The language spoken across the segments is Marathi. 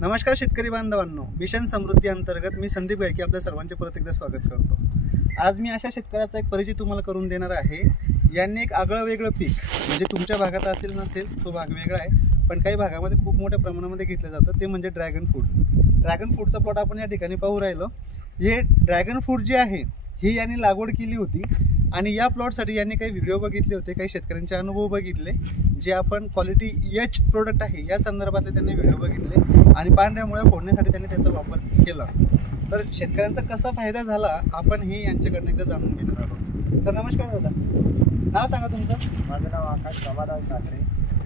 नमस्कार शेतकरी बांधवांनो, मिशन समृद्धी अंतर्गत मी संदीप गायकी आपल्या सर्वांचे परत एकदा स्वागत करतो। आज मी अशा शेतकऱ्याचा एक परिचय तुम्हाला करून देणार आहे। यांनी एक आगळं वेगळं पीक, म्हणजे तुमच्या भागात असेल नसेल तो भाग वेगळा आहे, पण काही भागामध्ये खूप मोठ्या प्रमाणामध्ये घेतलं जातं, ते म्हणजे ड्रॅगन फ्रूट। ड्रॅगन फ्रूटचा प्लॉट आपण या ठिकाणी पाहू राहिलो। हे ड्रॅगन फ्रूट जे आहे ही यांनी लागवड केली होती आणि या प्लॉटसाठी यांनी काही व्हिडिओ बघितले होते, काही शेतकऱ्यांचे अनुभव बघितले, जे आपण क्वालिटी एच प्रोडक्ट आहे या संदर्भातले त्यांनी व्हिडिओ बघितले आणि पांढऱ्यामुळे फोडण्यासाठी त्यांनी त्याचा वापर केला। तर शेतकऱ्यांचा कसा फायदा झाला आपण हे यांच्याकडनं एकदा जाणून घेणार आहोत। तर नमस्कार दादा, नाव सांगा तुमचं? माझं नाव आकाश समाधान साखरे,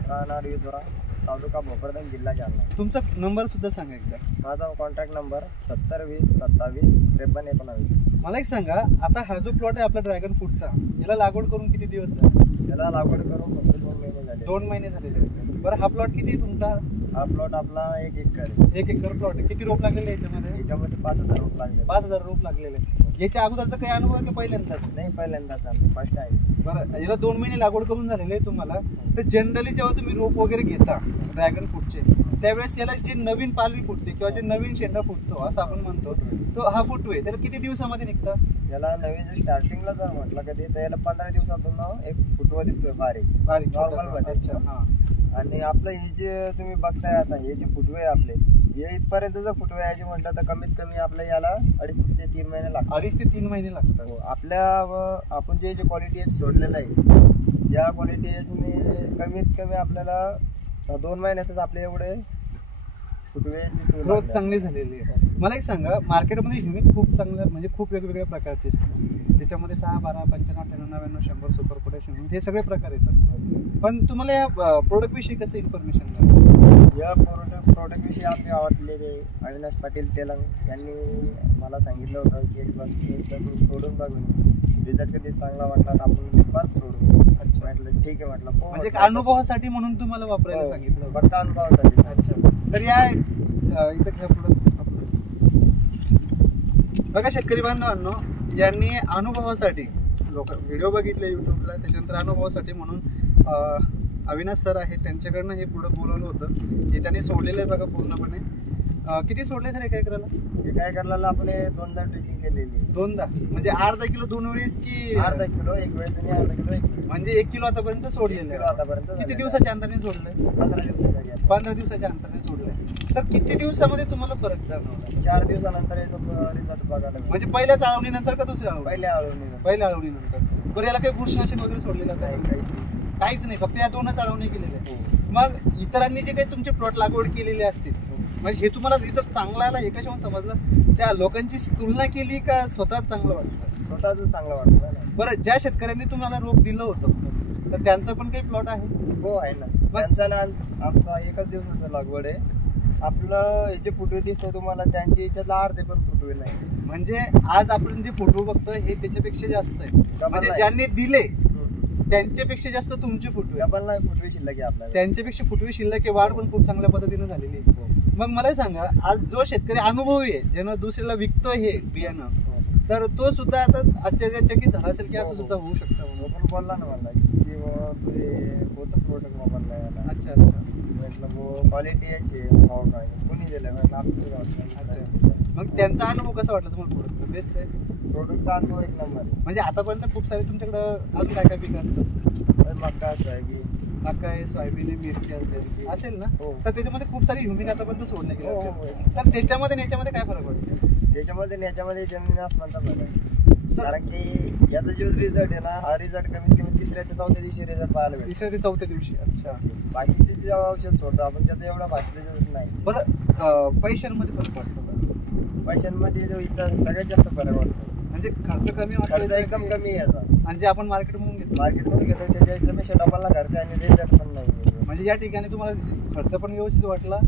राहणार युजोरा, तालुका भोकरदन, जिल्हा जालना। तुमचा नंबर सुद्धा सांगा एकदा। माझा कॉन्टॅक्ट नंबर 70 20 27 53 19। मला एक सांगा, आता हा जो प्लॉट आहे आपला ड्रॅगन फ्रूटचा, याला लागवड करून किती दिवस झाले? याला लागवड करून फक्त 2 महिने झाले। 2 महिने झालेले। बरं, हा प्लॉट किती तुमचा? हा प्लॉट आपला 1 एकर आहे। 1 एकर प्लॉट आहे। किती रोप लागलेले याच्यामध्ये? याच्यामध्ये 5000 रोप लागले। 5000 रोप लागलेले। याच्या अगोदरचा काही अनुभव आहे की पहिल्यांदाच? नाही, पहिल्यांदाच आहे, फर्स्ट आहे। बरं, याला 2 महिने लागवड करून झालेले आहे तुम्हाला। तर जनरली जेव्हा तुम्ही रोप वगैरे घेता ड्रॅगन फ्रूटचे, त्यावेळेस याला जे नवीन पालवी फुटते किंवा जे नवीन शेंडा फुटतो असं आपण म्हणतो, तो हा फुटवे त्याला किती दिवसामध्ये निघतं? याला नवीन जर स्टार्टिंगला जर म्हटलं कधी तर याला 15 दिवसातून एक फुटवा दिसतोय, बारीक नॉर्मल मध्ये। आणि आपलं हे जे तुम्ही बघताय आता, हे जे फुटवे आपले, हे इथपर्यंत जर फुटवे यायचे म्हटलं तर कमीत कमी आपल्या याला 2.5 ते 3 महिने लागतात। 2.5 ते 3 महिने लागतात। आपल्या आपण जे क्वालिटी एज सोडलेलं आहे, या क्वालिटी एजने कमीत कमी आपल्याला 2 महिन्यातच आपले एवढे फुटवे ग्रोथ चांगली झालेली आहे। मला एक सांगा, मार्केटमध्ये ह्युमिक खूप चांगलं, म्हणजे खूप वेगवेगळ्या प्रकारचे, त्याच्यामध्ये 6, 12, 95, 99, 100 सुपर पोटॅशियम हे सगळे प्रकार येतात। पण तुम्हाला या प्रोडक्ट विषयी कसं इन्फॉर्मेशन मिळालं? या प्रोडक्ट विषयी आम्ही आवडलेले अविनाश पाटील तेलंग यांनी मला सांगितलं होतं की एकदा तू सोडून बघून रिझल्ट कधी चांगला वाटला तर आपण परत सोडू। म्हटलं ठीक आहे, म्हटलं म्हणजे अनुभवासाठी म्हणून तुम्हाला वापरायला सांगितलं? फक्त अनुभवासाठी। अच्छा, तर या इथं घ्या प्रोडक्ट बघा शेतकरी बांधवांनो, यांनी अनुभवासाठी लोक व्हिडिओ बघितले यूट्यूबला, त्याच्यानंतर अनुभवासाठी म्हणून अविनाश सर आहे त्यांच्याकडनं हे प्रोडक्ट बोलवलं होतं। हे त्यांनी सोडलेलं आहे बघा पूर्णपणे। किती सोडले सर एका एकराला? एका एकराला आपण 2दा ड्रिचिंग केलेली। 2दा म्हणजे अर्धा किलो 2 वेळेस की? अर्धा किलो एक वेळेस आणि अर्धा किलो एक वेळेस, म्हणजे 1 किलो आतापर्यंत सोडलेलं आहे। आतापर्यंत किती दिवसाच्या अंतराने सोडलंय? 15 दिवसाच्या अंतराने सोडलंय। तर किती दिवसामध्ये तुम्हाला फरक जाणवला? 4 दिवसानंतर याचा रिझल्ट बघायला। म्हणजे पहिल्या चाळवणीनंतर का दुसऱ्या? पहिल्या आळवणीनंतर। बरं, याला काही बुरशीनाशक वगैरे सोडलेलं नाही? काहीच नाही, फक्त या 2 चाळवणी केलेल्या आहे। मग इतरांनी जे काही तुमचे प्लॉट लागवड केलेले असतील, म्हणजे हे तुम्हाला रिझल्ट चांगला आला हे कशावर समजलं? त्या लोकांची तुलना केली का स्वतःच चांगलं वाटतं? स्वतःच चांगलं वाटतं। बरं, ज्या शेतकऱ्यांनी तुम्हाला रोप दिलं होतं तर त्यांचा पण काही प्लॉट आहे? हो आहे ना, त्यांचा ना आमचा 1च दिवसाचं लागवड आहे। आपलं हे जे फुटवे दिसतंय तुम्हाला, त्यांची याच्यातला अर्धे पण फुटवे नाही। म्हणजे आज आपण जे फुटवे बघतोय हे त्याच्यापेक्षा जास्त आहे, म्हणजे ज्यांनी दिले त्यांच्यापेक्षा जास्त तुमचे फुटवे। डबल नाही फुटवे शिल्लक आहे आपल्याला, त्यांच्यापेक्षा फुटवे शिल्लक आहे। वाढ पण खूप चांगल्या पद्धतीने झालेली आहे। मग मला सांगा, आज जो शेतकरी अनुभवी आहे, ज्यानं दुसऱ्याला विकतोय हे बियाणं, तर तो सुद्धा आता आश्चर्यचकित झाला असेल की असं सुद्धा होऊ शकतं म्हणून। पण बोलला ना मला की तू हे कोणतं प्रोडक्ट वापरलाय मला। अच्छा, म्हटलं क्वालिटी याची भाव काय कोणी दिलं? म्हटलं आमचं गाव। अच्छा, मग त्यांचा अनुभव कसा वाटला तुम्हाला? प्रोडक्टचा बेस्ट आहे? प्रोडक्टचा अनुभव 1 नंबर। म्हणजे आतापर्यंत खूप सारे तुमच्याकडं अजून काय काय पिकं असतात? मका, सोयाबीन, मका आहे, सोयाबीन आहे, मिरची असेल ना? हो। तर त्याच्यामध्ये खूप सारी ह्युमिक आतापर्यंत सोडले गेले असेल, तर त्याच्यामध्ये याच्यामध्ये काय फरक वाटतो? त्याच्यामध्ये याच्यामध्ये जमीन आसमानचा फरक आहे। कारण की याचा जो रिझल्ट आहे ना, हा रिझल्ट कमीत कमी 3ऱ्या ते 4थ्या दिवशी रिझल्ट पाहायला भेटतो। 3ऱ्या ते 4थ्या दिवशी? अच्छा, बाकीचे जे औषध सोडतो आपण त्याचा एवढा बाकी रिझल्ट नाही। बरं, पैशांमध्ये फरक वाटतो का? पैशांमध्ये सगळ्यात जास्त फरक वाटतो, म्हणजे खर्च कमी वाटतो? खर्च एकदम कमी आहे याचा। आणि जे आपण मार्केटमधून घेतो त्याच्या याच्यापेक्षा डबलला खर्च आणि रिझल्ट पण नाही। म्हणजे या ठिकाणी तुम्हाला खर्च पण व्यवस्थित वाटला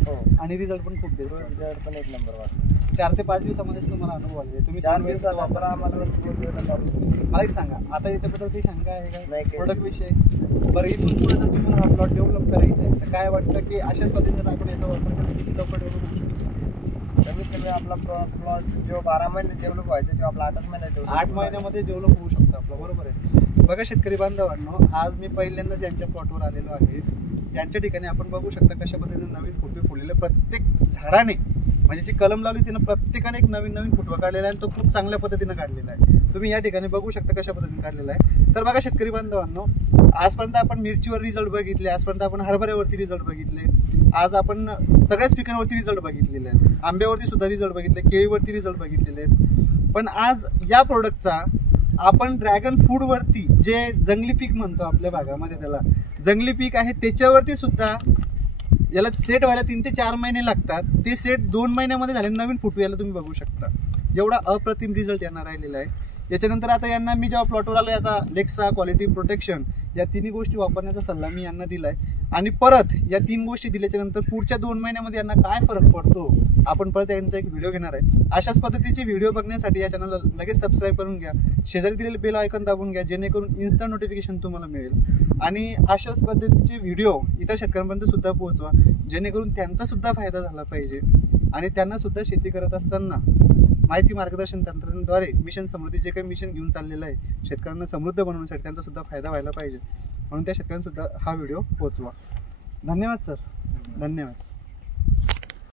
आणि रिझल्ट पण खूप बेस्ट? रिझल्ट पण 1 नंबर वाटला। 4 ते 5 दिवसामध्येच तुम्हाला अनुभव आले? तुम्ही 4 दिवसानंतर आम्हाला चालू। मला एक सांगा, आता याच्याबद्दल काही शंका आहे का नाही प्रोडक्ट विषय? बरं, इथून पुढे जर तुम्हाला हा प्लॉट डेव्हलप करायचा आहे तर काय वाटतं की अशाच पद्धतीने आपण याचा वापर करून किती लवकर डेव्हलप होऊ शकतो? कमीत कमी आपला प्लॉट जो 12 महिने डेव्हलप व्हायचा तो आपला 8च महिन्यात 8 महिन्यामध्ये डेव्हलप होऊ शकतो आपला, बरोबर आहे? बघा शेतकरी बांधवांनो, आज मी पहिल्यांदाच यांच्या प्लॉटवर आलेलो आहे। यांच्या ठिकाणी आपण बघू शकता कशा पद्धतीने नवीन फुटवे फुललेले प्रत्येक झाडाने, म्हणजे जी कलम लावली तिनं प्रत्येकाने एक नवीन फुटवा काढलेला आहे आणि तो खूप चांगल्या पद्धतीने काढलेला आहे. तुम्ही या ठिकाणी बघू शकता कशा पद्धतीने काढलेला आहे. तर बघा शेतकरी बांधवांनो, आजपर्यंत आपण मिरचीवर रिझल्ट बघितले, आजपर्यंत आपण हरभऱ्यावरती रिझल्ट बघितले, आज आपण सगळ्याच पिकांवरती रिझल्ट बघितलेले आहेत, आंब्यावरती सुद्धा रिझल्ट बघितले, केळीवरती रिझल्ट बघितलेले आहेत. पण आज या प्रोडक्टचा आपण ड्रॅगन फ्रूटवरती, जे जंगली पीक म्हणतो आपल्या भागामध्ये, त्याला जंगली पीक आहे, त्याच्यावरती सुद्धा याला सेट व्हायला 3 ते 4 महिने लागतात. ते सेट 2 महिन्यामध्ये झाले. नवीन फुटवे याला तुम्ही बघू शकता, एवढा अप्रतिम रिझल्ट यांना राहिलेला आहे. याच्यानंतर आता यांना मी जेव्हा प्लॉटवर आलो, आता लेक्सा, क्वालिटी प्रोटेक्शन या 3 गोष्टी वापरण्याचा सल्ला मी यांना दिलाय. आणि परत या 3 गोष्टी दिल्याच्या नंतर पुढच्या 2 महिन्यामध्ये यांना काय फरक पडतो आपण परत यांचा एक व्हिडिओ घेणार आहे. अशाच पद्धतीचे व्हिडिओ बघण्यासाठी या चॅनलला लगेच सबस्क्राईब करून घ्या, शेजारी दिलेले बेल आयकॉन दाबून घ्या, जेणेकरून इन्स्टंट नोटिफिकेशन तुम्हाला मिळेल. आणि अशाच पद्धतीचे व्हिडिओ इतर शेतकऱ्यांपर्यंत सुद्धा पोहोचवा, जेणेकरून त्यांचा सुद्धा फायदा झाला पाहिजे आणि त्यांना सुद्धा शेती करत असताना माहिती मार्गदर्शन तंत्रज्ञानाद्वारे मिशन समृद्धी जे काही मिशन घेऊन चाललेलं आहे शेतकऱ्यांना समृद्ध बनवण्यासाठी, त्यांचा सुद्धा फायदा व्हायला पाहिजे, म्हणून त्या शेतकऱ्यांना सुद्धा हा व्हिडिओ पोहोचवा. धन्यवाद सर, धन्यवाद.